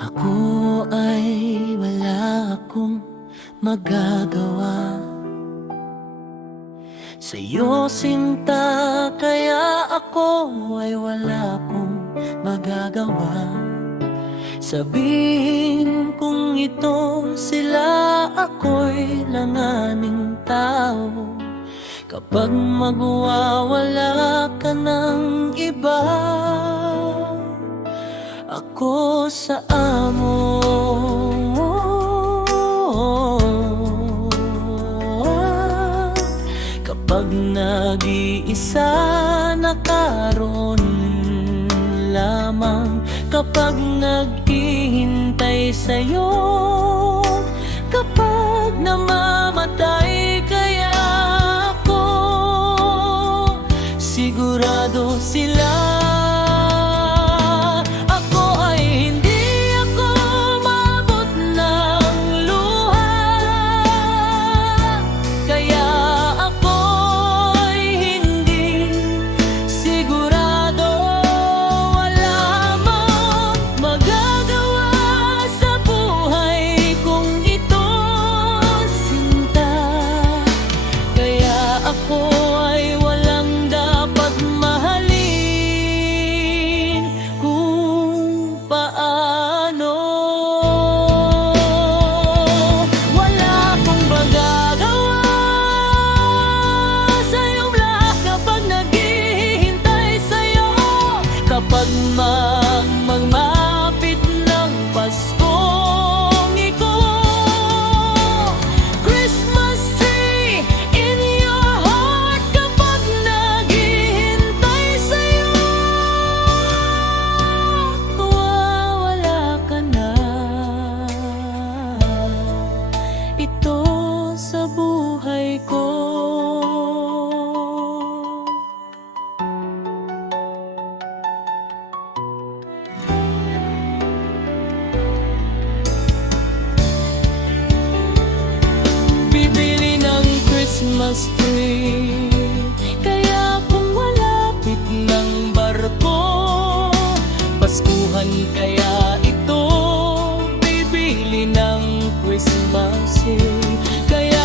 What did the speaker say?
Ako ay wala akong magagawa sa'yo, sinta, kaya ako ay wala akong magagawa. Sabihin kung ito sila, ako'y langaning tao. Kapag magwawala ka ng iba, ako sa amo. Kapag nag-iisa, nakaroon lamang. Kapag naghihintay sa'yo, kapag namamatay, kaya ako sigurado sila. Ako ay hindi ako maabot ng luha, kaya ako'y hindi sigurado. Wala mang magagawa sa buhay kong ito, sinta, kaya ako ay walang dapat mahalin kung paano. Wala akong magagawa sa iyong lahat kapag naghihintay sa'yo. Kapag magmapit ng Paskong iko, Christmas tree in your heart. Kapag naghihintay sa'yo, mawawala ka na. Ito sa buhay ko. Bibili ng Christmas tree, kaya kung malapit ng barko, Paskuhan kaya ito. Bibili ng Christmas tree, kaya